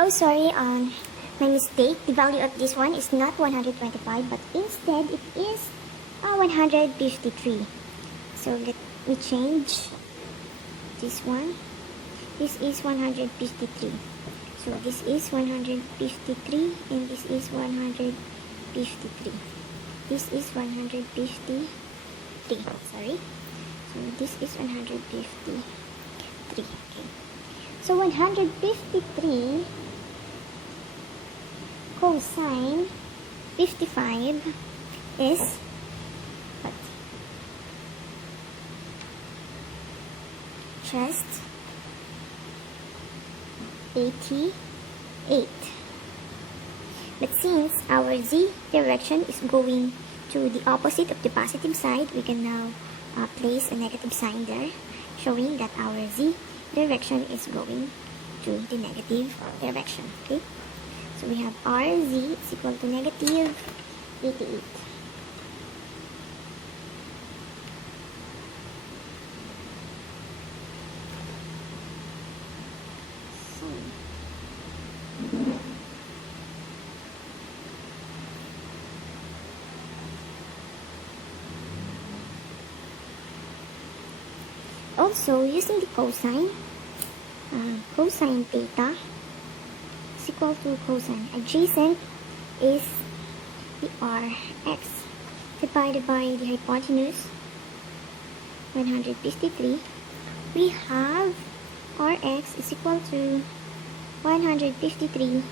Oh, sorry, my mistake. The value of this one is not 125, but instead it is 153. So let me change this one. This is 153. So this is 153 and this is 153. This is 153. Sorry. So this is 153. Okay. So 153 cosine 55 is what? Just 88. But since our z direction is going to the opposite of the positive side, we can now place a negative sign there, showing that our z direction is going to the negative direction. Okay, so we have rz is equal to negative 88. Also, using the cosine theta is equal to cosine adjacent is the rx divided by the hypotenuse 153. We have rx is equal to 153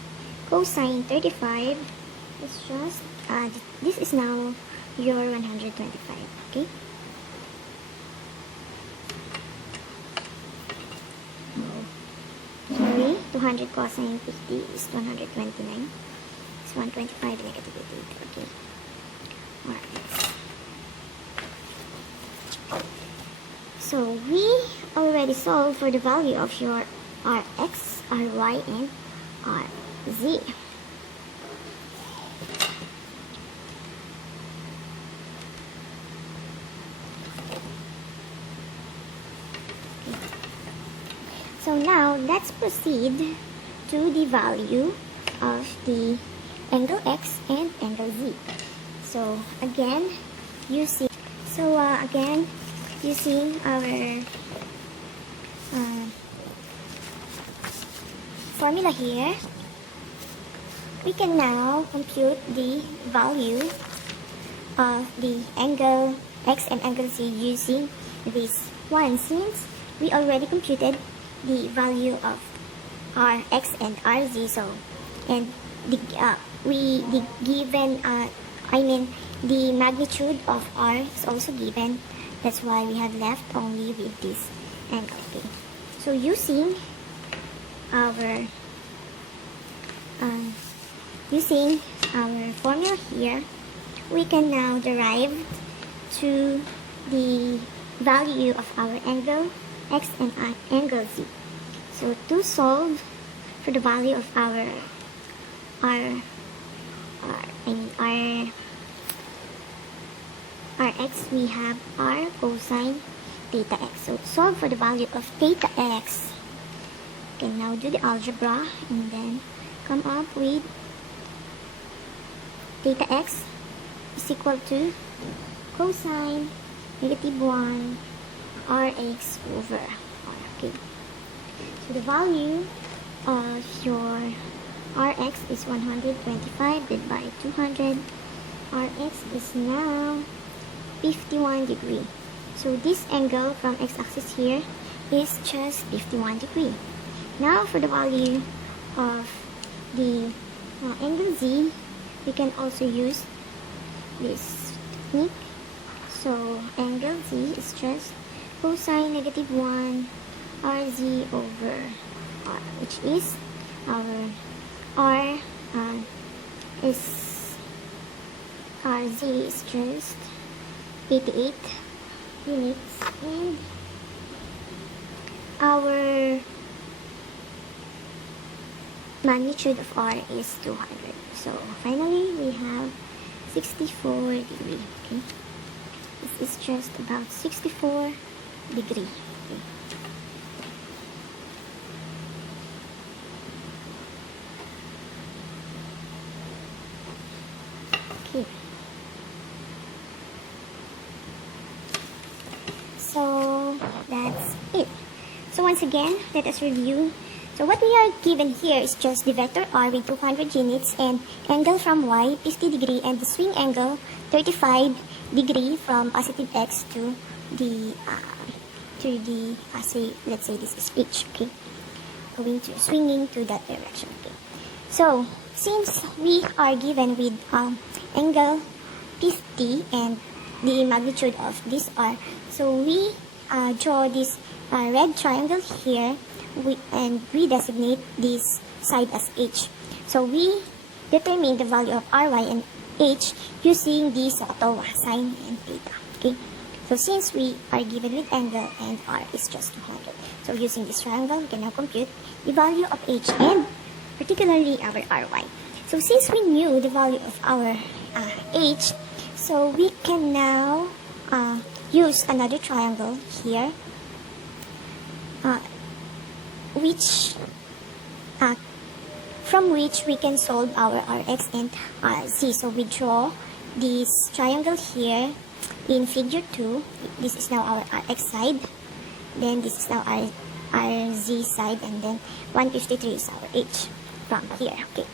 cosine 35. It's just this is now your 125. Okay. Sorry, 200 cosine 50 is 129. It's 125 negative 88. Okay. Alright. So we already solved for the value of your Rx, Ry, and Rz. So now, let's proceed to the value of the angle x and angle z. So again, using our formula here, we can now compute the value of the angle x and angle z using this one, since we already computed the value of Rx and Rz. So, and the magnitude of R is also given. That's why we have left only with this angle. Okay. So using our formula here, we can now derive to the value of our angle x and angle z. So to solve for the value of our Rx, we have R cosine theta x. So solve for the value of theta x. You can now do the algebra and then come up with theta x is equal to cosine negative 1 Rx over R. Okay. So the value of your Rx is 125 divided by 200. Rx is now 51 degree. So this angle from x-axis here is just 51 degree. Now for the value of the angle z, we can also use this technique. So angle z is just cosine negative 1 Rz over R, which is our Rz is just 88 units, and our magnitude of R is 200. So finally we have 64 degree. Okay, this is just about 64 degree. Okay. once again, let us review. So what we are given here is just the vector r with 200 units and angle from y 50 degree and the swing angle 35 degree from positive x to the say, let's say this is h, okay, going to swinging to that direction. Okay, so since we are given with angle 50 and the magnitude of this r, so we draw this red triangle here, and we designate this side as h. So we determine the value of ry and h using the Sakatowa sine and theta. Okay, so since we are given with angle and r is just 200, so using this triangle we can now compute the value of h and particularly our ry. So since we knew the value of our h, so we can now use another triangle here, from which we can solve our rx and rz. So we draw this triangle here in figure 2. This is now our rx side, then this is now our rz side, and then 153 is our h from here. Okay,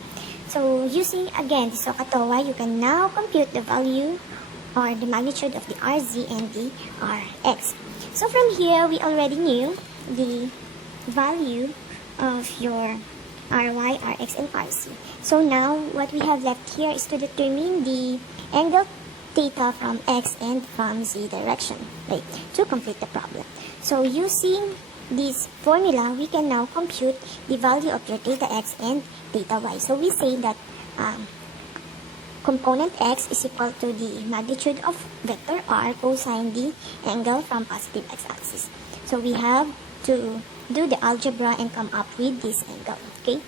so using again the Sakatowa, you can now compute the value or the magnitude of the rz and the rx. So from here we already knew the value of your ry, rx, and rc. So now what we have left here is to determine the angle theta from x and from z direction, right, to complete the problem. So using this formula, we can now compute the value of your theta x and theta y. So we say that component x is equal to the magnitude of vector r cosine the angle from positive x-axis. So we have to do the algebra and come up with this angle. Okay,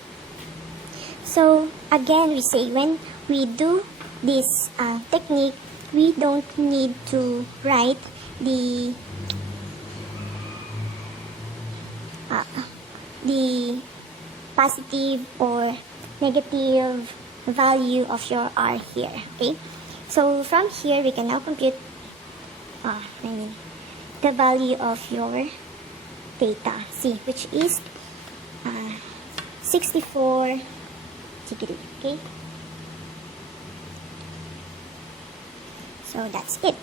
so again we say when we do this technique, we don't need to write the positive or negative value of your r here. Okay, so from here we can now compute the value of your theta c, which is 64 degree. Okay, so that's it.